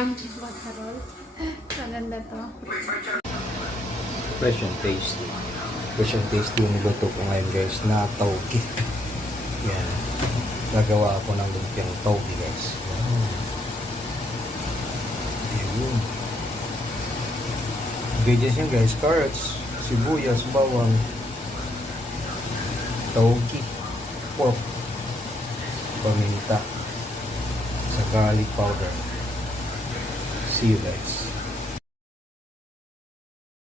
Masarol. Maganda to. Fresh and tasty. Fresh and tasty yung luto ko ngayon guys na tauki. Yan. Nagawa ako ng lumpiang tauki guys. Yun. Ingredients yan guys. Carrots, sibuyas, bawang, tauki, pork, paminta, sa garlic powder. See you guys.